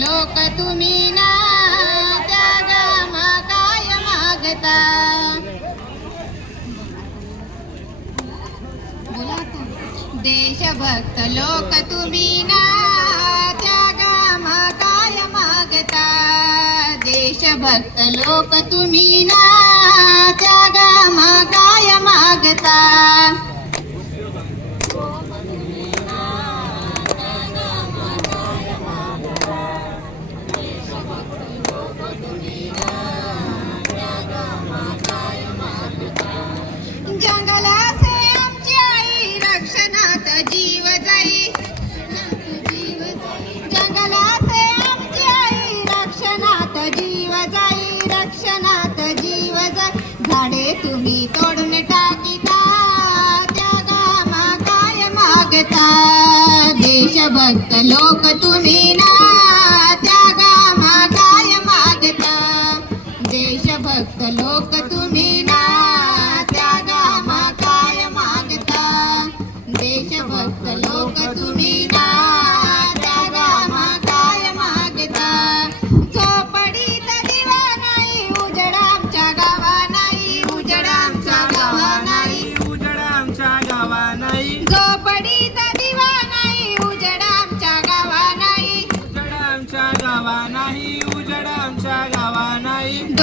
लोक तुम्ही ना काय मागता? देशभक्त लोक तुम्ही ना काय मागता? देशभक्त लोक तुम्ही ना तुम्ही तोडून टाकीता त्या गामा काय मागता? देशभक्त लोक तुम्ही ना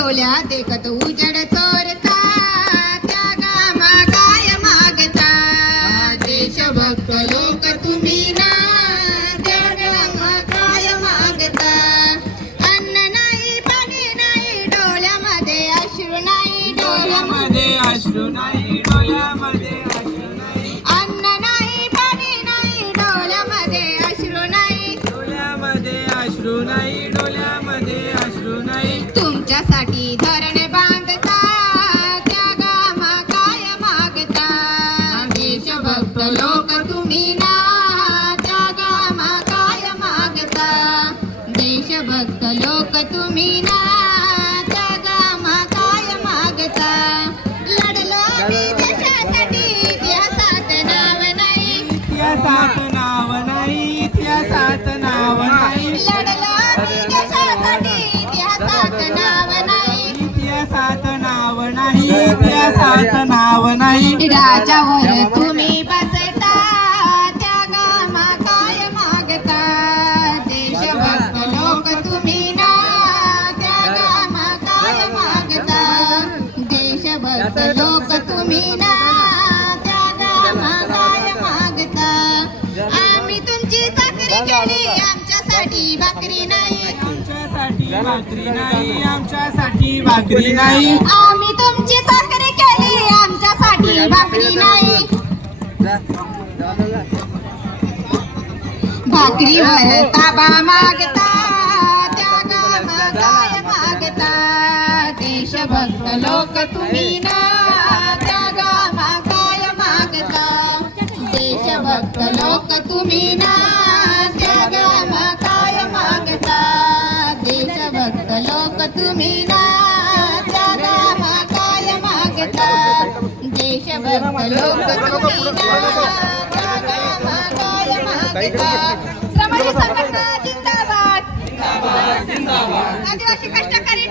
नाही डोल्या देखत उजड चोरता त्या गामा काय मागता. देशभक्त लोक तुम्ही ना त्या गामा काय मागता. अन्न नाही पाणी नाही डोळ्यामध्ये अश्रू नाही डोळ्यामध्ये अश्रू नाही डोळ्यामध्ये अन्न नाही पाणी नाही डोळ्यामध्ये अश्रू नाही. डोळ्यामध्ये अश्रू नाही डोळ्यामध्ये धरण बांधता त्या गामा काय मागता? देशभक्त लोक तुम्ही ना त्या काय मागता? देशभक्त लोक तुम्ही ना नाही इतिहासात नाव नाही. राजावर तुम्ही बसता त्या गामा काय मागता? देशभक्त लोक तुम्ही ना त्या गामा काय मागता? देशभक्त लोक तुम्ही ना त्या गामा काय मागता? आम्ही तुमची चाकरी केली आमच्यासाठी भाकरी नाही. आमच्यासाठी भाकरी नाही आमच्यासाठी भाकरी नाही. आमच्यासाठी भाकरी नाही भाकरीवर ताबा मागता त्या गामा काय मागता. देशभक्त लोक तुम्ही ना त्या गामा काय मागता. देशभक्त लोक तुम्ही ना. देशभक्त श्रमजीवी संघटना जिंदाबाद आदिवासी कष्टकरी